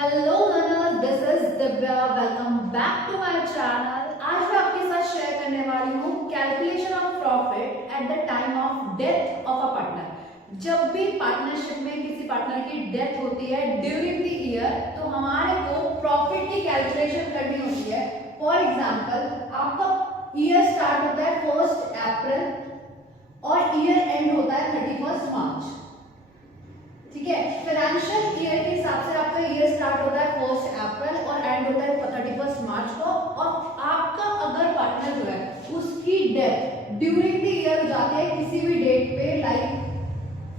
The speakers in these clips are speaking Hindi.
Hello learners, this is Divya. Welcome back to my channel. आज मैं आपके साथ शेयर करने वाली हूँ calculation of profit at the time of death of a partner. जब भी पार्टनरशिप में किसी पार्टनर की डेथ होती है ड्यूरिंग द ईयर, तो हमारे को प्रॉफिट की कैलकुलेशन करनी होती है। फॉर एग्जाम्पल, आपका ईयर स्टार्ट होता है 1 अप्रैल और ईयर एंड होता है 31 मार्च। ठीक है, फाइनेंशियल ईयर के हिसाब से आपका ईयर स्टार्ट होता है 1 अप्रैल और एंड होता है 31 मार्च को। और आपका अगर पार्टनर जो है उसकी डेथ ड्यूरिंग द ईयर हो जाती है किसी भी डेट पे, लाइक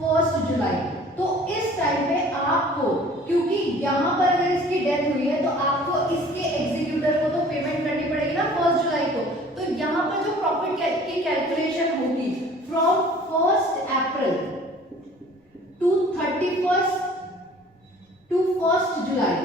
1 जुलाई, तो इस टाइम पे आपको, क्योंकि यहाँ पर अगर इसकी डेथ हुई है तो आपको इसके एग्जीक्यूटर को तो पेमेंट करनी पड़ेगी ना 1 जुलाई को। तो यहाँ पर जो प्रॉफिट की कैलकुलेशन होगी फ्रॉम 1 अप्रैल टू 1 जुलाई,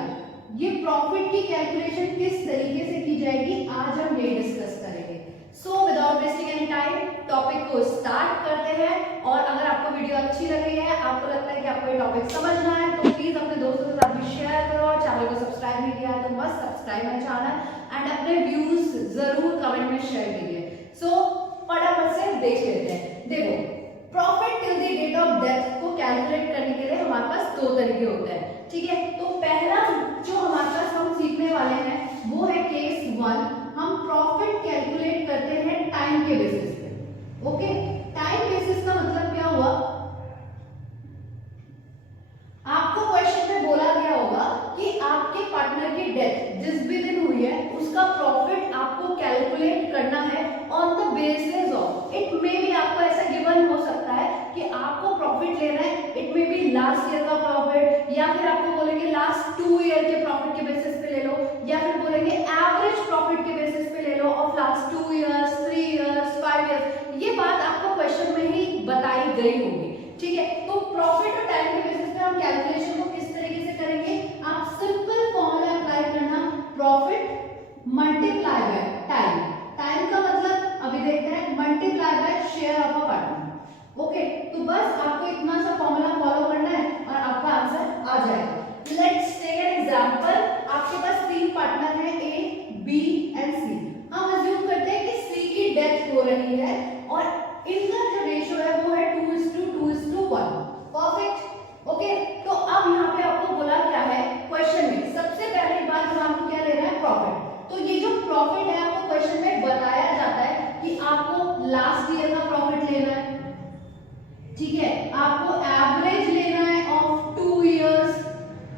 ये प्रॉफिट की कैलकुलेशन किस तरीके से की जाएगी आज हम ये डिस्कस करेंगे। So without wasting any time topic को स्टार्ट करते हैं। और अगर आपको वीडियो अच्छी लग रही है, आपको लगता है कि आपको ये टॉपिक समझना है, तो प्लीज अपने दोस्तों के साथ भी शेयर करो। और चैनल को सब्सक्राइब नहीं किया तो must subscribe my channel and अपने व्यूज जरूर कमेंट में शेयर कीजिए। सो फटाफट से देख लेते हैं। देखो, profit till the date of death को कैलकुलेट करने के लिए हमारे पास दो तरीके होते हैं। ठीक है, तो पहला जो हमारे पास हम सीखने वाले हैं वो है केस 1। हम प्रॉफिट कैलकुलेट करते हैं टाइम के बेसिस पे। ओके, टाइम बेसिस का मतलब क्या हुआ? आपको क्वेश्चन में बोला गया होगा कि आपके पार्टनर की डेथ जिस भी दिन हुई है उसका प्रॉफिट आपको कैलकुलेट करना है on the basis of, it may be आपको ऐसा गिवन हो सकता है कि आपको प्रॉफिट लेना है, it may be last year का प्रॉफिट, या फिर आपको बोलेंगे लास्ट 2 ईयर के प्रॉफिट के बेसिस पे ले लो, या फिर बोलेंगे एवरेज प्रॉफिट के बेसिस पे ले लो of last 2 years, 3 years, 5 years. ये बात आपको क्वेश्चन में ही बताई गई होगी। ठीक है, तो प्रॉफिट और टाइम के बेसिस पे हम कैलकुलेशन को किस तरीके से करेंगे? आप सिंपल फॉर्मूला अप्लाई करना, profit multiply by time. Time का मतलब अभी देखते हैं, multiply by share of a partner. Okay, तो बस आपको इतना सा फॉर्मूला फॉलो करना है और आपका आंसर आ जाएगा। Let's take an example. आपके पास 3 पार्टनर हैं, ए, बी एंड सी। हम अज्यूम करते हैं कि सी की डेथ हो रही है और इनका जो रेशियो है वो है 2:1। परफेक्ट। ओके, तो अब यहाँ पे आपको बोला क्या है क्वेश्चन में, सबसे पहले बात जो आपको क्या लेना है? प्रॉफिट। तो ये जो प्रॉफिट है आपको क्वेश्चन में बताया जाता है कि आपको लास्ट ईयर का प्रॉफिट लेना है। ठीक है, आपको एवरेज लेना है ऑफ 2 इयर्स।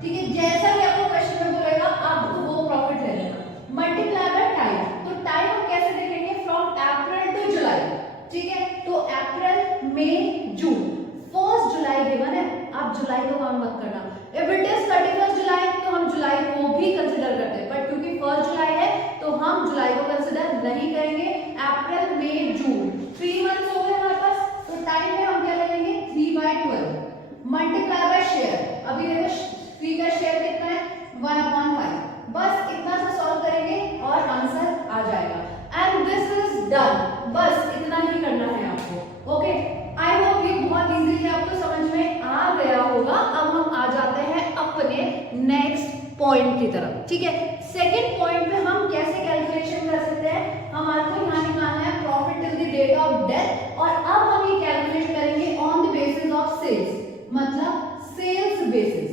ठीक है, जैसा भी आपको क्वेश्चन में बोलेगा आपको वो प्रॉफिट ले लेना। मल्टीप्लाई बाय टाइम, तो टाइम हम कैसे देखेंगे? फ्रॉम अप्रैल टू जुलाई। ठीक है, तो अप्रैल, मई, जून, 1 जुलाई गिवन है, आप जुलाई को काउंट मत करना। इफ इट इज 31 जुलाई तो हम जुलाई को भी कंसीडर करते हैं, बट क्योंकि 1 जुलाई है तो हम जुलाई को कंसीडर नहीं करेंगे। अप्रैल, मई, जून, 3 मंथ्स हो गए हमारे पास, तो टाइम में हम क्या लेंगे? 3/12 मल्टीप्लाई बाय शेयर। अभी देखो 3 का शेयर कितना है? 1/5। बस इतना सा सॉल्व करेंगे और आंसर आ जाएगा। And this is done. बस इतना ही करना है आपको। ओके, आई होप ये बहुत इजीली आपको समझ में आ गया होगा। अब हम आ जाते हैं अपने नेक्स्ट पॉइंट की तरफ। ठीक है, सेकंड पॉइंट पे हम कैसे कैलकुलेशन कर सकते हैं? हमारे को यहाँ निकालना है profit till the date of death, और अब हम ये कैलकुलेट करेंगे on the basis of sales, मतलब सेल्स बेसिस।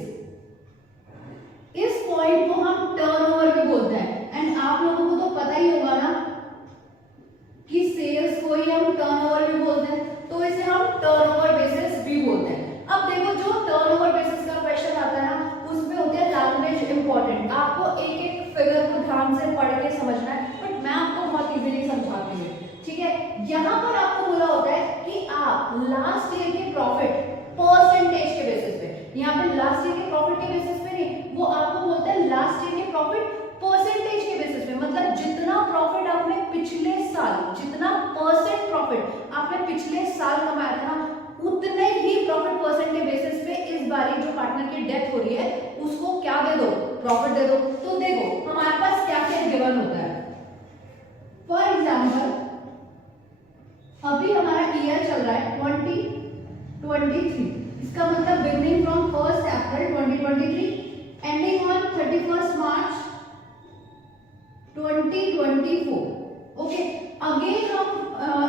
इस पॉइंट को हम टर्नओवर भी बोलते हैं, एंड आप लोगों को तो पता ही होगा ना कि सेल्स को ही हम टर्नओवर भी बोलते हैं, तो इसे हम टर्नओवर बेसिस भी बोलते हैं। अब देखो, जो टर्नओवर बेसिस का क्वेश्चन आता है ना, उसमें होती है लैंग्वेज इंपॉर्टेंट। आपको एक एक फिगर को ध्यान से पढ़ के समझना है, बट मैं आपको बहुत इजीली समझाती हूँ। ठीक है, यहाँ पर आपको बोला होता है कि आप लास्ट ईयर के प्रॉफिट परसेंटेज के बेसिस पे, यहाँ पे लास्ट ईयर के प्रॉफिट के बेसिस पे नहीं, वो आपको बोलते हैं लास्ट ईयर के प्रॉफिट परसेंटेज के बेसिस पे। मतलब जितना प्रॉफिट आपने पिछले साल, जितना परसेंट प्रॉफिट आपने पिछले साल कमाया था ना, उतने ही प्रॉफिट परसेंट के बेसिस पे इस बारी जो पार्टनर की डेथ हो रही है उसको क्या दे दो? प्रॉफिट दे दो। तो देखो हमारे पास क्या क्या गिवन होता है। फॉर एग्जाम्पल, अभी हमारा ईयर चल रहा है 2023, इसका मतलब beginning from 1 April 2023 ending on 31st March 2024। Okay, again हम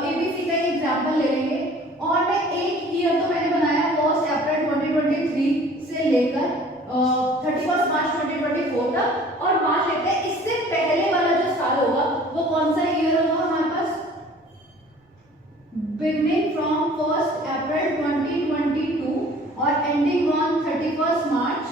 एबीसी का एग्जांपल ले लेंगे और मैं एक ईयर तो मैंने बनाया 1 अप्रैल 2023 से लेकर 31 मार्च 2024 तक, और मान लेते हैं इससे पहले वाला जो साल होगा वो कौन सा ईयर होगा हमारे पास, बिगनिंग फ्रॉम 1 अप्रैल 2022 और एंडिंग ऑन 31 मार्च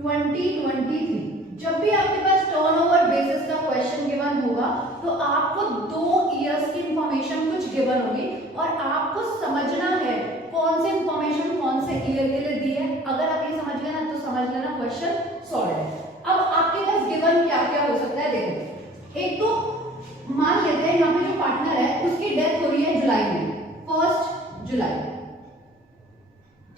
2023। जब भी आपके पास टर्नओवर बेसिस का क्वेश्चन गिवन होगा तो आपको 2 इयर्स की इंफॉर्मेशन कुछ गिवन होगी और आपको समझना है कौन सी इंफॉर्मेशन कौन से ईयर के लिए दी है। अगर आप ये समझ गए ना तो समझ लेना क्वेश्चन सॉल्व है। अब आपके पास गिवन क्या क्या हो सकता है, देखो, एक तो मान लेते हैं यहाँ पे जो पार्टनर है उसकी डेथ हो रही है जुलाई में, 1 जुलाई,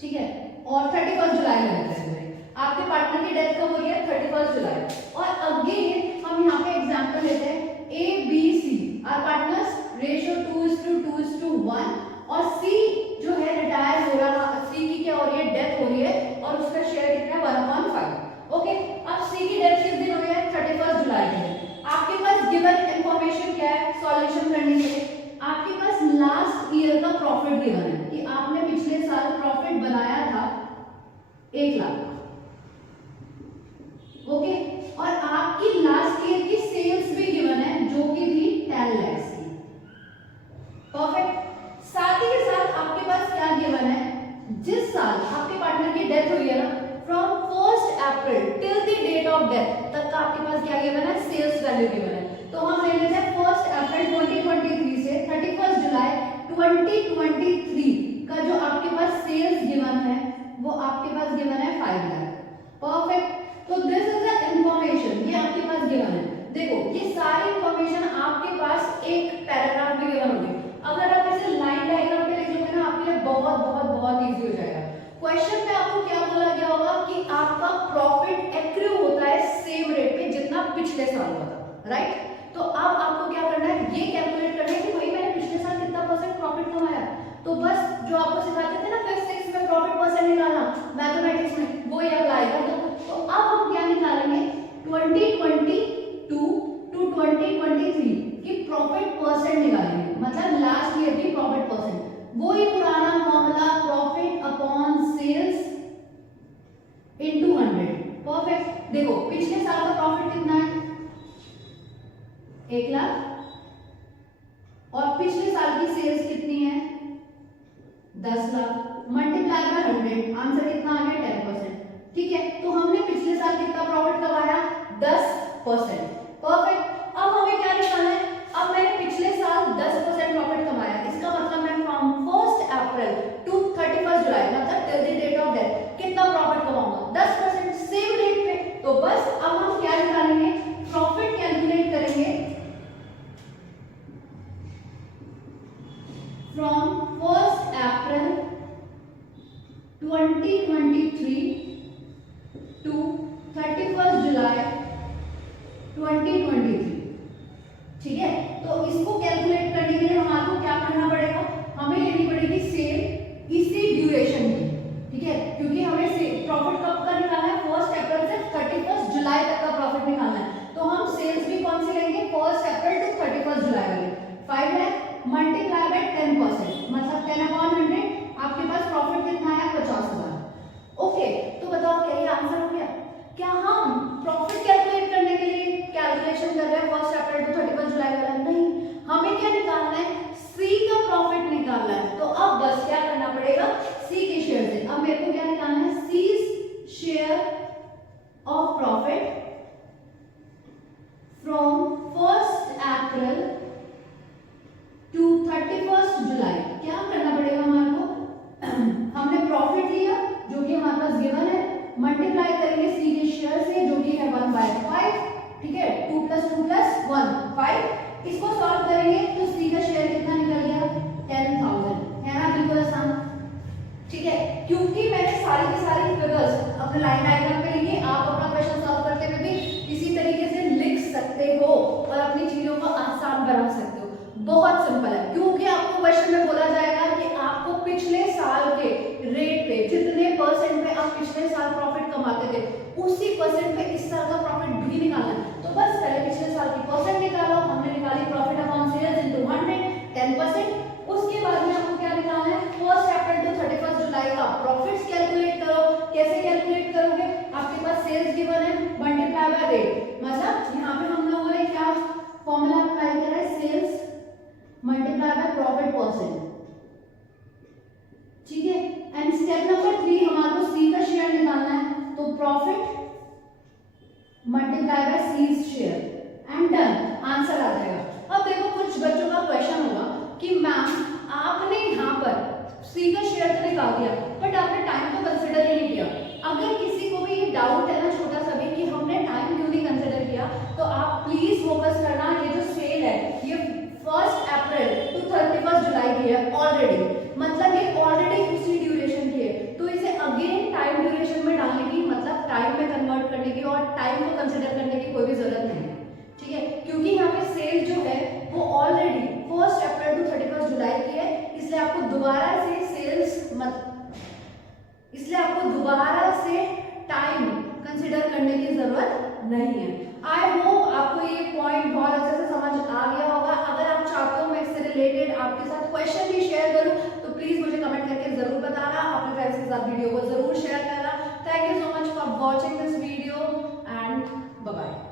ठीक है, और 31 जुलाई में लेते हैं आपके पार्टनर की डेथ कब हो रही है, 31 जुलाई। और अगेन हम यहाँ पे एग्जांपल लेते हैं A B C are partners, ratio 2:1, और सी जो है रिटायर हो रहा, सी की क्या हो रही है, डेथ हो रही है, और उसका शेयर कितना है, 1/5। ओके, अब सी की डेथ किस दिन हुई है, 31 जुलाई के दिन। आपके पास गिवन इंफॉर्मेशन क्या है सॉल्यूशन करने के लिए, आपके पास लास्ट ईयर का प्रॉफिट गिवन है कि आपने पिछले साल प्रॉफिट बनाया था 1 लाख। ओके, और आपकी लास्ट ईयर की सेल्स भी गिवन है जो कि थी 10 लाख की। परफेक्ट। साथ ही के साथ आपके पास क्या गिवन है, जिस साल आपके पार्टनर की डेथ हुई है ना, from 1 April till the date of death तक का आपके पास क्या गिवन है, सेल्स वैल्यू गिवन है। तो हम ले लेते हैं 1 अप्रैल 2023 से 31 जुलाई 2023 का जो आपके पास सेल्स गिवन है वो आपके पास गिवन है 5 लाख। परफेक्ट। तो दिस इज द इंफॉर्मेशन, ये आपके पास गिवन है। देखो, ये सारी इंफॉर्मेशन आपके पास एक पैराग्राफ में गिवन होगी। अगर आप इसे लाइन डायग्राम पे लिख लोगे ना, आपके लिए बहुत बहुत बहुत इजी हो जाएगा। क्वेश्चन में आपको क्या बोला गया होगा कि आपका प्रॉफिट एक्रू होता है सेम रेट पे जितना पिछले साल हुआ था, राइट। तो अब आपको क्या करना है, ये कैलकुलेट करना है कि भाई मैंने पिछले साल कितना % प्रॉफिट कमाया। तो बस जो आपको सिखाते थे ना 5th 6th में प्रॉफिट % निकालना मैथमेटिक्स में, वो ही अप्लाई कर दो। तो अब हम क्या निकालेंगे, 2022 टू 2023 की प्रॉफिट % निकालेंगे, मतलब लास्ट ईयर की प्रॉफिट %। वो ही पुराना formula, profit upon sales into 100। Perfect. देखो, पिछले साल का प्रॉफिट कितना है, 1 लाख, और पिछले साल की सेल्स कितनी है, 10 लाख, मल्टीप्लाई बाय 100, आंसर कितना आ गया, 10%। ठीक है, तो हमने पिछले साल कितना प्रॉफिट कमाया, 10%। परफेक्ट। अब हमें क्या निकालना है, अब मैंने पिछले साल 10% प्रॉफिट कमाया, इसका मतलब मैं फ्रॉम 1 अप्रैल टू 31 जुलाई मतलब till the date of death कितना प्रॉफिट कमाऊंगा, 10% सेम रेट पे। तो बस अब हम क्या निकालेंगे, प्रॉफिट कैलकुलेट करेंगे फ्रॉम 1 अप्रैल 2023 टू 31 जुलाई 2023। ठीक है, तो इसको कैलकुलेट करने के लिए हमारे क्या करना पड़ेगा, हमें लेनी पड़ेगी सेल इसी ड्यूरेशन की। ठीक है, क्योंकि हमें प्रॉफिट कब का निकालना है, 1 अप्रैल से 31 जुलाई तक का प्रॉफिट निकालना है। तो हम सेल्स भी कौन सी लेंगे, 1 अप्रैल टू 31 जुलाई वाले, 5 लाख मल्टीप्लाई बाय 10%, मतलब 10/100। आपके पास प्रॉफिट कितना है, 50,000। ओके, तो बताओ क्या ये आंसर हो गया। क्या हम प्रॉफिट कैलकुलेट करने के लिए कैलकुलेशन कर रहे हैं 1 अप्रैल टू 31 जुलाई वाला, नहीं, हमें क्या निकालना है, सी का प्रॉफिट निकालना है। तो अब बस क्या करना पड़ेगा, सी के शेयर से, अब मेरे को क्या निकालना है, C share of profit from 1 April to 31 July. क्या करना पड़ेगा हमारे को, हमने प्रॉफिट लिया जो कि हमारे पास गिवन है, मल्टीप्लाई करेंगे सी के शेयर से जो कि है 1/5। ठीक है, 2 + 2 + 1 5। इसको सॉल्व करेंगे तो सी का शेयर कितना निकल गया, 10,000, है ना, बिल्कुल आसान। ठीक है, क्योंकि मैंने सारी की सारी फिगर्स अपने लाइन डायग्राम पे लिखी, आप अपना क्वेश्चन सॉल्व करते हुए भी इसी तरीके से लिख सकते हो और अपनी चीजों को आसान बना सकते हो। बहुत सिंपल है, क्योंकि आपको क्वेश्चन में बोला जाएगा कि आपको पिछले साल के रेट पे जितने % पे आप पिछले साल प्रॉफिट कमाते थे उसी परसेंट पे इस साल का प्रॉफिट भी निकालना है। तो बस पहले पिछले साल की परसेंट निकालो, हमने निकाली प्रॉफिट अपॉन सेल्स इनटू 100 10%। उसके बाद में आपको क्या निकालना है, 1 अप्रैल टू 31 जुलाई का प्रॉफिट्स कैलकुलेट करो। कैसे कैलकुलेट करोगे, आपके पास सेल्स गिवन है मल्टीप्लाई बाय रेट, मतलब यहाँ पे हम लोगों ने क्या फॉर्मूला अप्लाई करा है, sales multiply by profit percent, ठीक है। एंड स्टेप नंबर 3 हमारे को सी का शेयर निकालना है, तो profit multiply by C share and done, answer आ जाएगा। अब देखो कुछ बच्चों का क्वेश्चन होगा कि मैम आपने यहाँ पर सी का शेयर तो निकाल दिया बट आपने टाइम को कंसिडर ही नहीं किया। अगर किसी को भी ये डाउट है ना छोटा सा भी कि हमने टाइम क्यों नहीं कंसिडर किया, तो आप प्लीज फोकस करना, ये जो सेल है ये 1 अप्रैल टू 31 जुलाई की है ऑलरेडी, मतलब ये ऑलरेडी उसी ड्यूरेशन की है, तो इसे अगेन टाइम ड्यूरेशन में डालने की, मतलब टाइम में कन्वर्ट करने की और टाइम को कंसिडर करने की कोई भी जरूरत नहीं है, ठीक है। क्योंकि यहाँ पे सेल जो है वो ऑलरेडी 1 अप्रैल टू 31 जुलाई की है, इसलिए आपको दोबारा से टाइम कंसिडर करने की जरूरत नहीं है। आई होप आपको ये पॉइंट बहुत अच्छे से समझ आ गया होगा। अगर आप चाहते हो मैं इससे रिलेटेड आपके साथ क्वेश्चन भी शेयर करूं तो प्लीज मुझे कमेंट करके जरूर बताना, अपने फ्रेंड्स के साथ वीडियो को जरूर शेयर करना। Thank you so much for watching this video and bye bye.